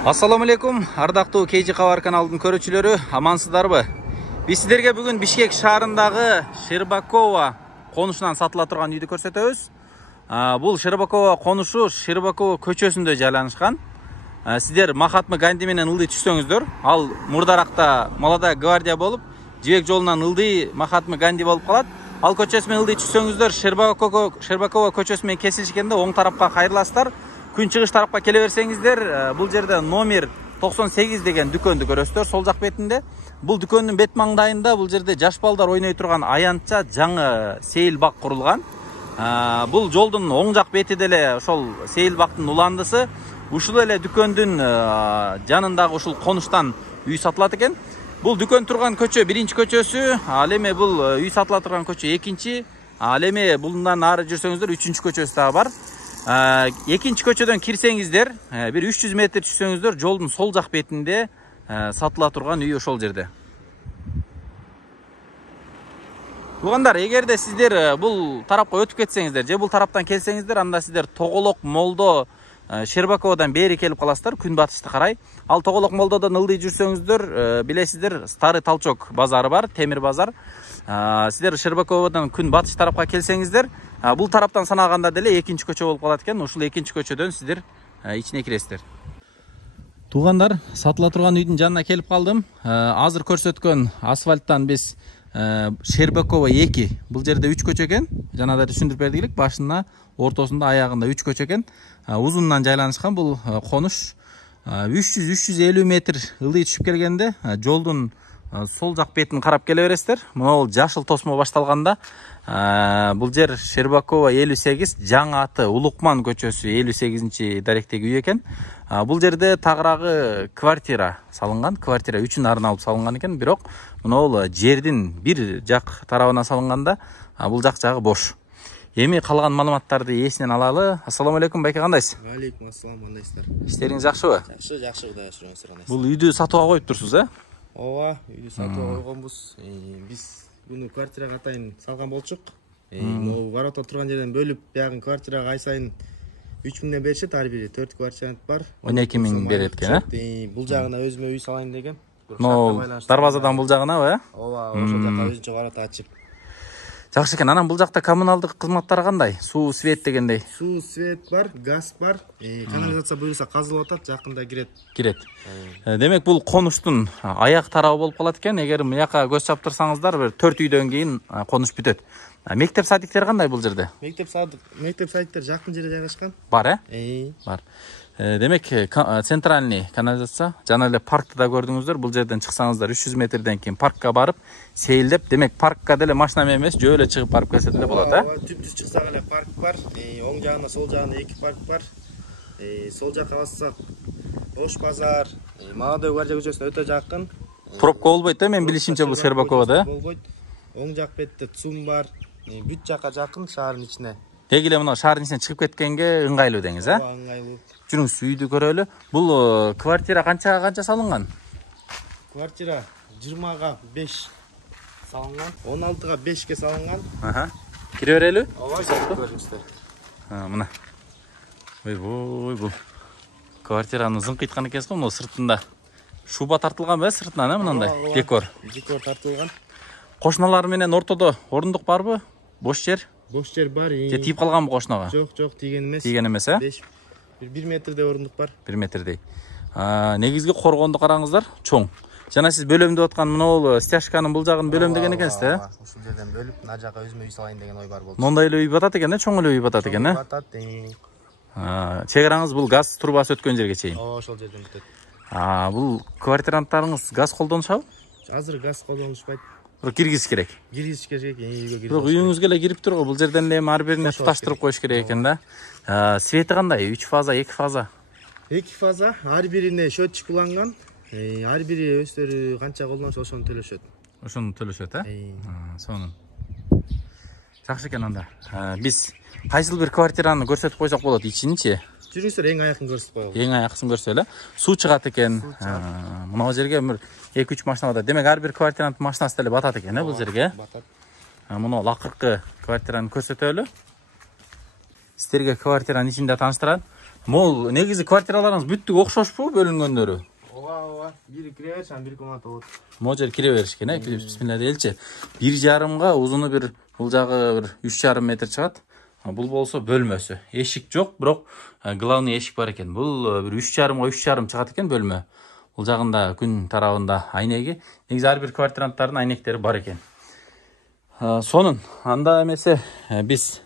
Assalamu алейкум, ардактуу KG Кабар каналдын көрүүчүлөрү, амансыздарбы? Биз сиздерге бүгүн Бишкек шаарындагы Щербакова конушунан сатыла турган үйдү көрсөтөбүз. Бул Щербакова конушу Щербакова көчөсүндө жайланышкан. Сиздер Махатма Ганди менен ылдый түшсөңүздөр, ал мурдаракта Молодая гвардия болуп, жибек жолунан ылдый Махатма Ганди болуп калат. Ал көчөсү менен ылдый түшсөңүздөр, Щербакова көчөсү менен кесилишкенде оң тарапка кайрыласыздар. Күн чыгыш тарапка келе берсеңиздер, бул жерде номер 98 деген дүкөндү көрөсүздөр, сол жак бетинде. Бул дүкөндүн бет маңдайында бул жерде жаш балдар ойной турган аянтча жаңы сейил бак курулган. Бул жолдун оң жак бети деле ошол сейил бактын уландысы. Ушул эле дүкөндүн жанындагы ушул конуштан үй сатылат экен. Бул дүкөн турган көчө биринчи көчөсү, ал эми бул үй сатыла турган көчө экинчи, ал эми булдан ары жүрсөңүздөр үчүнчү көчөсү дагы бар. Экинчи көчөдөн кирсеңиздер, бир 300 метр түшсөңүздөр, жолдун сол жак бетинде сатыла турган үй ошол жерде. Туугандар, эгерде сиздер бул тарапка өтүп кетсеңиздер, же бул тараптан келсеңиздер, анда сиздер Тоголок Молдо Щербаковадан бери келип каласыздар, күн батышты карай. Ал Тоголок Молдодон ылдый жүрсөңүздөр, билесиздер, Старый Талчок базары бар, темир базар. Сиздер Щербаковадан күн батыш тарапка келсеңиздер, бул тараптан санаганда деле экинчи көчө болуп калат экен. Ушул экинчи көчөдөн сиздер ичине киресиздер. Туугандар, сатыла турган үйдүн жанына келип калдым. Азыр көрсөткөн асфальттан биз Щербакова 2. Бул жерде 3 көчө экен. Жанада түшүндүрүп бердик элек, башына, ортосунда, аягында 3 көчө экен. Узунунан жайланышкан бул конуш 300-350 метр ылдый түшүп келгенде, жолдун сол жак бетин карап келе бересиздер. Мына жашыл тосмо башталганда, бул жер Щербакова 58, жаңы аты Улукман көчөсү 58-чи даректеги үй экен. Бул жерде тагыраагы квартира салынган, квартира үчүн арналып салынган экен, бирок мына жердин бир жак тарабына салынганда, бул жак жагы бош. Эми калган маалыматтарды эсинен алалы. Ассаламу алейкум, байке, кандайсыз? Алейкум ассалам, кандайсыздар? Иштериңиз жакшыбы? Жакшы, Кудай ашырыңыздар, кандайсыздар? Бул үйдү сатууга коюп турсуз, Ооба, үйдү сатууга койгонбуз. Биз буну квартирага атайын салган болчук. Могу ворота турган жерден бөлүп, биягын квартирага ай сайын 3000 беришет, ар бири 4 квартирант бар. 12 000 берет экен, Бул жагына өзүмө үй салайын деген. Дарбазадан бул жагынабы, Ооба, ошол жака өзүнчө ворота ачып. Жакшы экен. Анан бул жакта коммуналдык кызматтар кандай? Суу, свет дегендей. Суу, свет бар, газ бар. Канализация буюрса казылып атат, жакында кирет. Демек бул конуштун аяк тарабы болуп калат экен. Эгер мыяка көз чаптырсаңыздар, бир 4 үйдөн кийин конуш бүтөт. Мектеп садиктер кандай бул жерде? Мектеп садиктер жакын жерде жайгашкан. Бар, Бар. Демек центральный канализация, жана эле паркты да көрдүңүздөр. Бул жерден чыксаңыздар 300 метрден кийин паркка барып, сейилдеп, демек паркка деле машина менен эмес, жөө эле чыгып барып келсе деле болот, Түптүз чыксак эле парк бар. Оң жагында, сол жагында 2 парк бар. Сол жакка бассак Ош базар, Молодой гвардия көчөсүнө өтө жакын. Пробка болбойт, мен билишимче бул Щербаковада, Болбойт. Оң жак бетте ЦУМ бар. Бүт жакка жакын, шаардын ичине. Деги эле мына шаардын ичинен чыгып кеткенге ыңгайлуу деңиз, Ооба, ыңгайлуу. Жүрүңүз, үйдү көрөлү. Бул квартира канчага салынган? Квартира 20га 5 салынган, 16га 5ке салынган. Кире берели? Ооба, көрүңүздөр. Мына. Ойбой, бул квартираны зыңкыйткан экенсиз го, мына сыртында. Шуба тартылганбы, сыртынан, мынандай декор. Декор тартылган. Кошуналар менен ортодо орындук барбы? Бош жер? Бош жер бар. Же тийип калганбы кошунага? Жок, тийген эмес. Тийген эмес, 1 метрдей орындук бар. 1 метрдей. Негизги коргонду караңыздар, чоң. Жана сиз бөлөм деп аткан мына стяжканын бул жагын бөлөм деген экенсиз, Ушул жерден бөлүп, мына жака өзүмө үй салайын деген ой бар болчу. Мондай эле үй батат экен, чоң эле үй батат экен, Батат. Чек араңыз бул газ трубасы өткөн жерге чейин. Ооба, ошол жерден бүтөт. Бул квартиранттарыңыз газ колдонушабы? Азыр газ колдонушпайт. Бирок киргиз керек. Киргизиш керек, үйгө киргиз. Бирок үйүңүзгө эле кирип турго, бул жерден эле ар бирине туташтырып коюш керек экен да. Свети кандай? 3 фаза, 2 фаза? 2 фаза, ар бирине счетчик уланган. Ар бири өздөрү канча колдонсо ошону төлөшөт. Ошону төлөшөт, Сонун. Жакшы экен анда. Биз кайсыл бир квартираны көрсөтүп койсок болот, ичиничи? Жүрүңүздөр, эң аякын көрсөтүп коелу. Эң аякысын көрсө эле. Суу чыгат экен. Мына жерге бир 2-3 машина батат. Демек ар бир квартиранын машинасы деле батат экен, бул жерге. Батат. Мына акыркы квартираны көрсөтөлү. Сиздерге квартиранын ичинде тааныштырат. Мол негизи квартираларыңыз бүттүк окшошпу бөлүнгөндөрү? Ооба. Бири кире бериш, анан бири комната болот. Могу жер кире беришкен, бисмилла дейли. 1,5 узуну бир бул жагы бир 3,5 метр чыгат. Бул болсо бөлмөсү. Эшик жок, бирок главный эшик бар экен. Бул бир 3,5 чыгат экен бөлмө. Бул жагында күн тарабында айнеги. Негизи ар бир квартиранттардын айнектери бар экен. Сонун, анда эмесе биз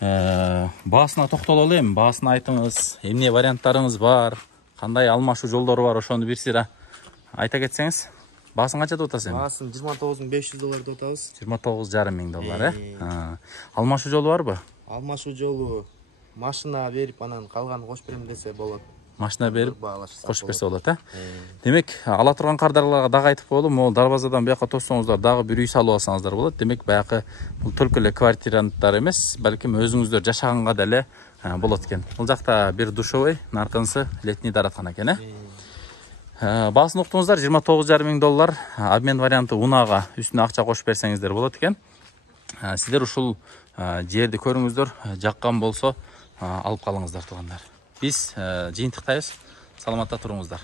баасына токтололу эми. Баасын айтыңыз, эмне варианттарыңыз бар, кандай алмашуу жолдору бар, ошону бир сыйра айта кетсеңиз. Баасын канча деп атасыз эми? Баасын $29,500 деп атабыз. $29,500. Алмашуу жолу барбы? Алмашуу жолу машина берип анан калганын кош берем десе болот. Машина берип кош берсе болот, Демек, ала турган кардарларга дагы айтып коелу, могу дарбазадан бияка тоссоңуздар дагы бир үй салып алсаңыздар болот. Демек, баягы бул только эле квартиранттар эмес, балким өзүңүздөр жашаганга деле болот экен. Бул жакта бир душевой, наркынысы летний дараткана экен, Баасын уктуңуздар, $29,500. Обмен варианты унага үстүнө акча кошуп берсеңиздер болот экен. Сиздер ушул жерди көрүңүздөр, жаккан болсо алып калыңыздар туугандар. Биз жыйынтыктайбыз. Саламатта туруңуздар.